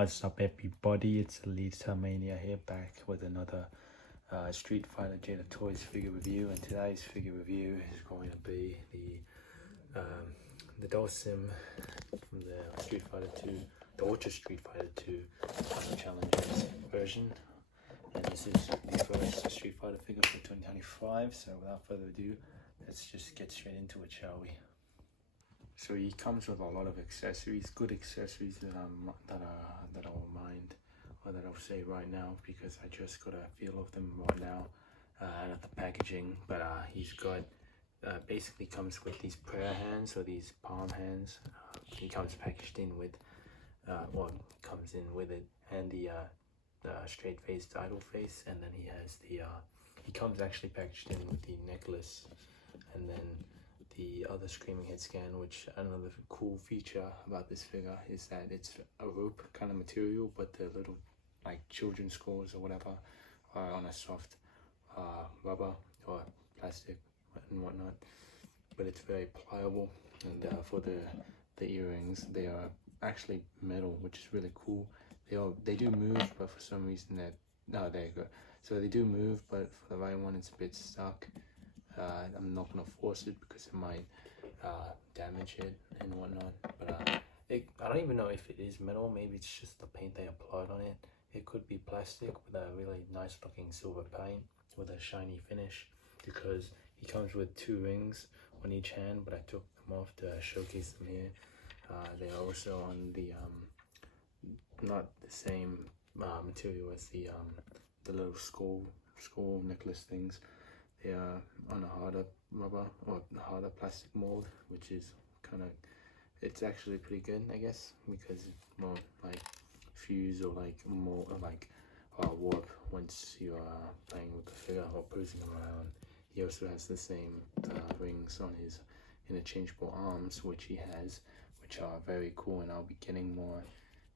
What's up, everybody? It's Dhalsim here, back with another Street Fighter Jada Toys figure review, and today's figure review is going to be the Dhalsim from the Street Fighter 2, the Ultra Street Fighter 2 Challengers version. And this is the first Street Fighter figure for 2025. So without further ado, let's just get straight into it, shall we? So he comes with a lot of accessories, good accessories that I won't mind, or that I'll say right now, because I just got a feel of them right now at the packaging. But he's got basically comes with these prayer hands, or these palm hands. He comes packaged in with, comes in with it, and the straight faced idol face, and then he has the he comes actually packaged in with the necklace, and then the other screaming head scan. Which another cool feature about this figure is that it's a rope kind of material, but the little like children's scrolls or whatever are on a soft rubber or plastic and whatnot, but it's very pliable. And for the earrings, they are actually metal, which is really cool. They do move, but for some reason there you go. So they do move, but for the right one it's a bit stuck. I'm not gonna force it because it might damage it and whatnot. But I don't even know if it is metal. Maybe it's just the paint they applied on it. It could be plastic with a really nice looking silver paint with a shiny finish, because he comes with 2 rings on each hand, but I took them off to showcase them here. They are also on the not the same material as the little skull necklace things. They are on a harder rubber or harder plastic mold, which is kind of, it's actually pretty good, I guess, because it's more like fuse or like more like warp once you are playing with the figure or posing around. He also has the same rings on his interchangeable arms, which he has, which are very cool, and I'll be getting more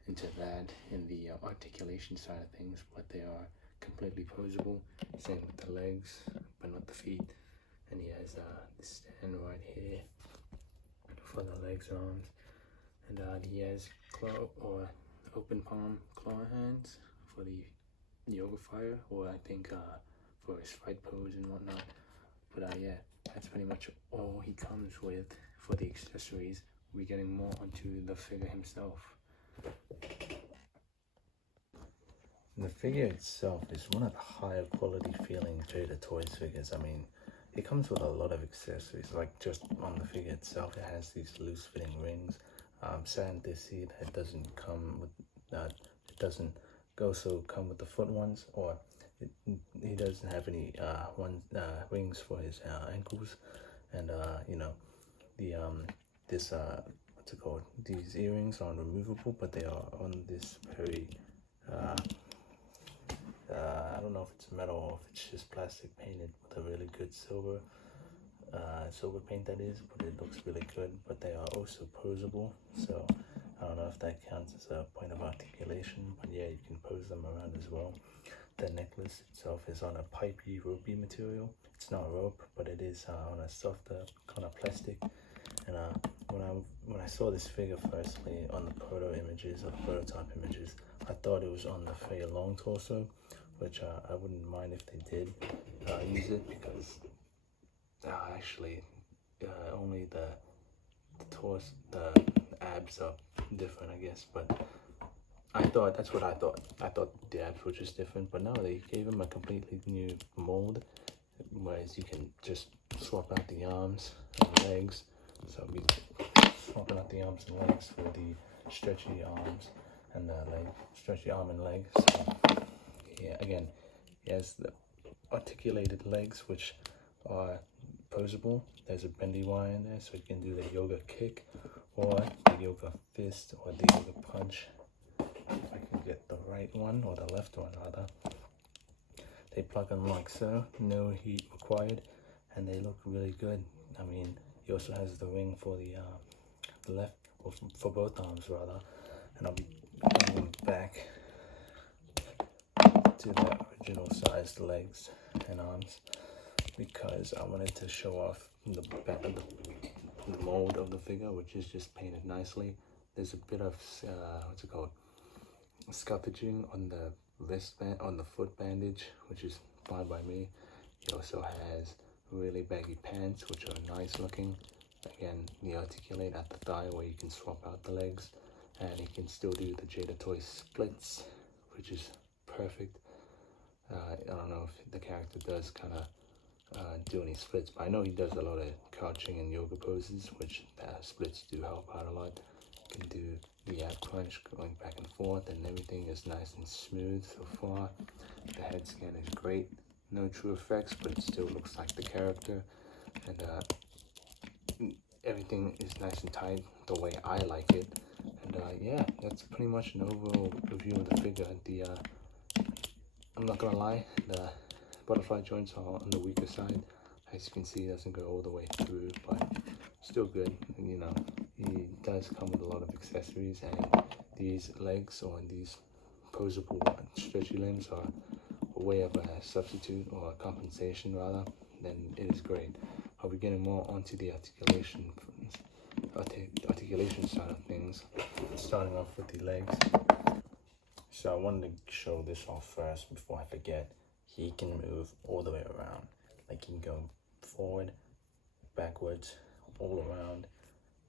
into that in the articulation side of things, but they are completely posable. Same with the legs, but not the feet. And he has this stand right here for the legs and arms, and he has claw or open palm claw hands for the yoga fire, or I think for his fight pose and whatnot. But yeah, that's pretty much all he comes with for the accessories. We're getting more onto the figure himself. The figure itself is one of the higher quality feeling Jada Toys figures. I mean, it comes with a lot of accessories. Like just on the figure itself, it has these loose fitting rings. Sad to see that it doesn't come with it doesn't come with the foot ones, or he doesn't have any rings for his ankles. And you know, the this what's it called? These earrings are removable, but they are on this very I don't know if it's metal or if it's just plastic painted with a really good silver paint, that is, but it looks really good. But they are also posable, so I don't know if that counts as a point of articulation, but yeah, you can pose them around as well. The necklace itself is on a pipey, ropey material. It's not rope, but it is on a softer kind of plastic. And when I saw this figure firstly on the prototype images, I thought it was on the Fei Long torso, which I wouldn't mind if they did use it, because actually only the torso, the abs are different, I guess. But that's what I thought. I thought the abs were just different, but no, they gave him a completely new mold, whereas you can just swap out the arms and legs. So I'll be swapping out the arms and legs for the stretchy arms and the stretchy arm and leg. So yeah, again, he has the articulated legs, which are posable. There's a bendy wire in there, so you can do the yoga kick or the yoga fist or the yoga punch. If I can get the right one, or the left one rather. They plug in like so, no heat required, and they look really good. I mean, he also has the ring for the left, or for both arms rather. And I'll be bringing them back to the original sized legs and arms, because I wanted to show off the mold of the figure, which is just painted nicely. There's a bit of what's it called, scuffaging on the wristband, on the foot bandage, which is fine by me. He also has really baggy pants, which are nice looking. Again, they articulate at the thigh where you can swap out the legs, and he can still do the Jada toy splits, which is perfect. I don't know if the character does kind of do any splits, but I know he does a lot of crouching and yoga poses, which splits do help out a lot. You can do the ab crunch going back and forth, and everything is nice and smooth so far. The head scan is great. No true effects, but it still looks like the character, and everything is nice and tight the way I like it. And yeah, that's pretty much an overall review of the figure. I'm not gonna lie, the butterfly joints are on the weaker side. As you can see, it doesn't go all the way through, but still good. And, you know, he does come with a lot of accessories, and these legs or these posable stretchy limbs are a way of a substitute or a compensation rather. Then it is great. I'll be getting more onto the articulation side of things, starting off with the legs. So I wanted to show this off first before I forget. He can move all the way around. Like he can go forward, backwards, all around,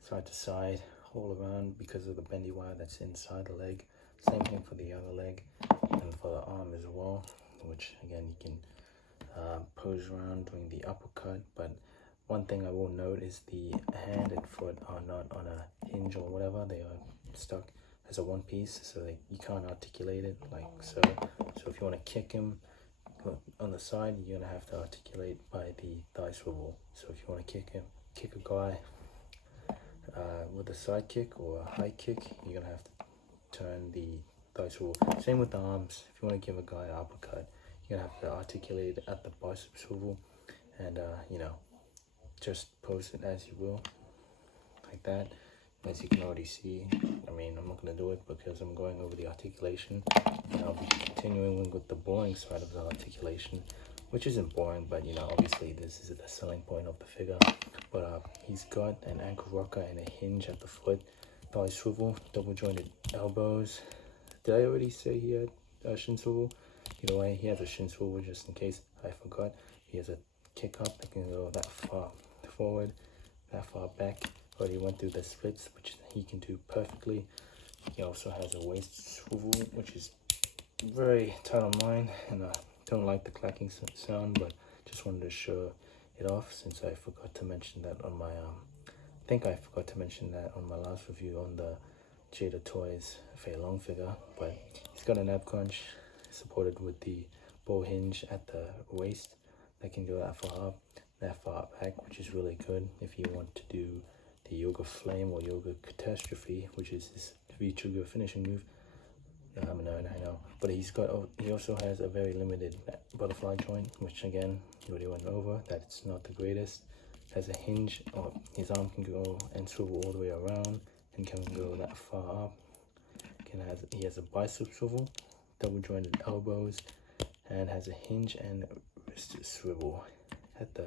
side to side, all around because of the bendy wire that's inside the leg. Same thing for the other leg and for the arm as well, which again you can pose around doing the uppercut. But one thing I will note is the hand and foot are not on a hinge or whatever. They are stuck as a one piece, so you can't articulate it like so. So if you want to kick him on the side, you're gonna have to articulate by the thigh swivel. So if you want to kick a guy with a side kick or a high kick, you're gonna have to turn the thigh swivel. Same with the arms. If you want to give a guy an uppercut, you're gonna have to articulate at the bicep swivel, and you know, just pose it as you will, like that. As you can already see, I mean, I'm not going to do it because I'm going over the articulation, and I'll be continuing with the boring side of the articulation, which isn't boring, but you know, obviously this is the selling point of the figure. But he's got an ankle rocker and a hinge at the foot, thigh swivel, double jointed elbows. Did I already say he had a shin swivel? Either way, he has a shin swivel just in case I forgot. He has a kick up that can go that far forward, that far back. Already went through the splits, which he can do perfectly. He also has a waist swivel, which is very tight on mine, and I don't like the clacking sound, but just wanted to show it off since I forgot to mention that on my I think I forgot to mention that on my last review on the Jada Toys Fei Long figure. But he's got an ab crunch supported with the bow hinge at the waist that can go that far up, that far back, which is really good if you want to do the yoga flame or yoga catastrophe, which is this V-trigger finishing move. I know, but he also has a very limited butterfly joint, which again he already went over that it's not the greatest. Has a hinge, or his arm can go and swivel all the way around and can go that far up. He has a bicep swivel, double jointed elbows, and has a hinge and wrist swivel at the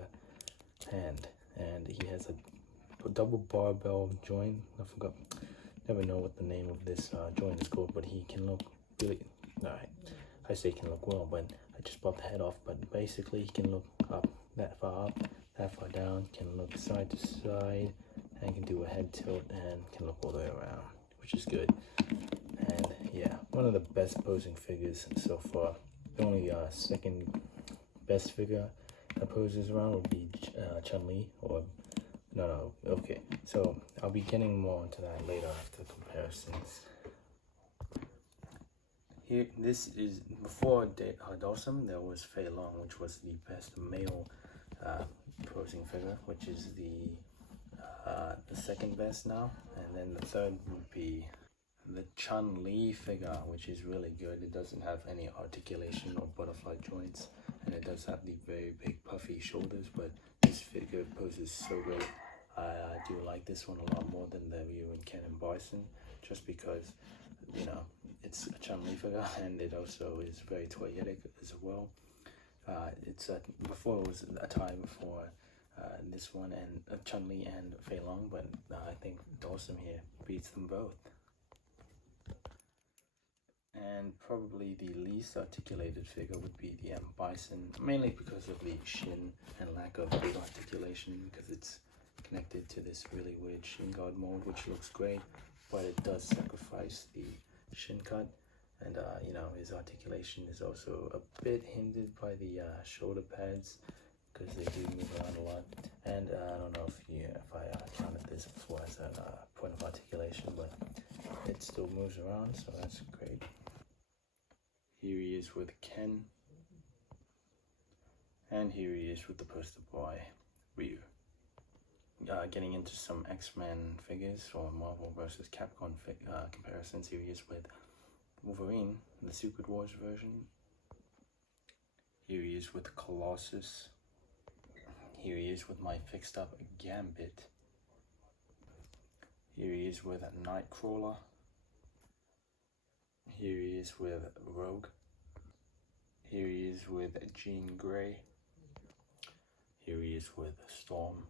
hand, and he has a double barbell joint. I forgot, never know what the name of this joint is called, but he can look really, I say can look well, but I just popped the head off. But basically he can look that far, that far down, can look side to side, and can do a head tilt, and can look all the way around, which is good. And yeah, one of the best posing figures so far. The only second best figure that poses around would be Chun-Li, or okay, so I'll be getting more into that later after the comparisons. Here, this is before Dhalsim. There was Fei Long, which was the best male posing figure, which is the second best now, and then the third would be the Chun-Li figure, which is really good. It doesn't have any articulation or butterfly joints, and it does have the very big puffy shoulders, but this figure poses so good. I do like this one a lot more than the Ryu and Ken and Bison, just because, you know, it's a Chun-Li figure, and it also is very toyetic as well. Before it was a tie before this one and Chun-Li and Fei Long, but I think Dhalsim here beats them both. And probably the least articulated figure would be the Bison, mainly because of the shin and lack of big articulation, because it's connected to this really weird shin guard mold, which looks great, but it does sacrifice the shin cut. And you know, his articulation is also a bit hindered by the shoulder pads, because they do move around a lot. And I don't know if I counted this before as a point of articulation, but it still moves around, so that's great. Here he is with Ken, and here he is with the poster boy, Ryu. Getting into some X-Men figures or Marvel versus Capcom comparisons, here he is with Wolverine, the Secret Wars version. Here he is with Colossus. Here he is with my fixed up Gambit. Here he is with Nightcrawler. Here he is with Rogue. Here he is with Jean Grey. Here he is with Storm.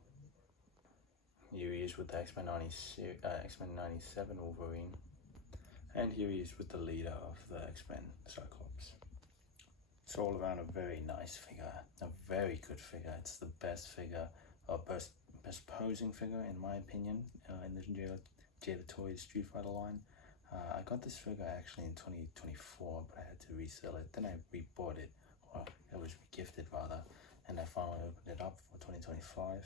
Here he is with the X-Men 97 Wolverine. And here he is with the leader of the X-Men, Cyclops. It's all around a very nice figure, a very good figure. It's the best figure, or best posing figure in my opinion, in the Jada Toys Street Fighter line. I got this figure actually in 2024, but I had to resell it. Then I rebought it, or it was gifted rather, and I finally opened it up for 2025.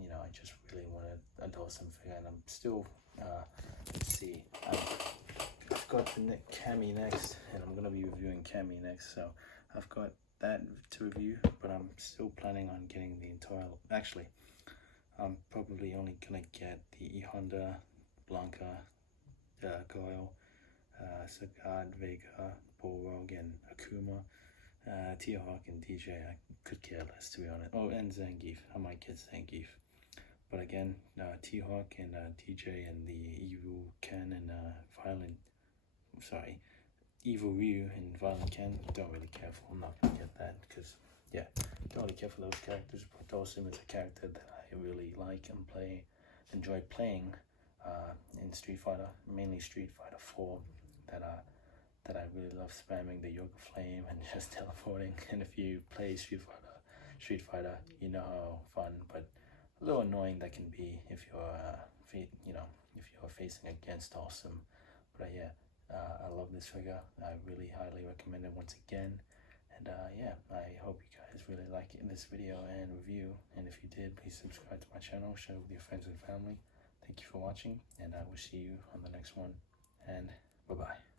You know, I just really wanted a Dhalsim figure, and I'm still, let's see, I've got the Cammy next, and I'm going to be reviewing Cammy next, so I've got that to review, but I'm still planning on getting the entire, actually, I'm probably only going to get the E Honda, Blanca, Goyle, Sagat, Vega, Bullrogue, and Akuma, T-Hawk, and DJ. I could care less, to be honest. Oh, and Zangief. I might get Zangief. But again, T-Hawk and DJ and the Evil Ken and Evil Ryu and Violent Ken, don't really care for. I'm not gonna get that because, yeah, don't really care for those characters. But Dhalsim is a character that I really like and enjoy playing in Street Fighter, mainly Street Fighter 4, that I really love spamming the Yoga Flame and just teleporting. And if you play Street Fighter, you know how fun, but a little annoying that can be if you're, if you're facing against Dhalsim. But yeah, I love this figure. I really highly recommend it once again. And yeah, I hope you guys really like this video and review. And if you did, please subscribe to my channel, share it with your friends and family. Thank you for watching, and I will see you on the next one. And bye-bye.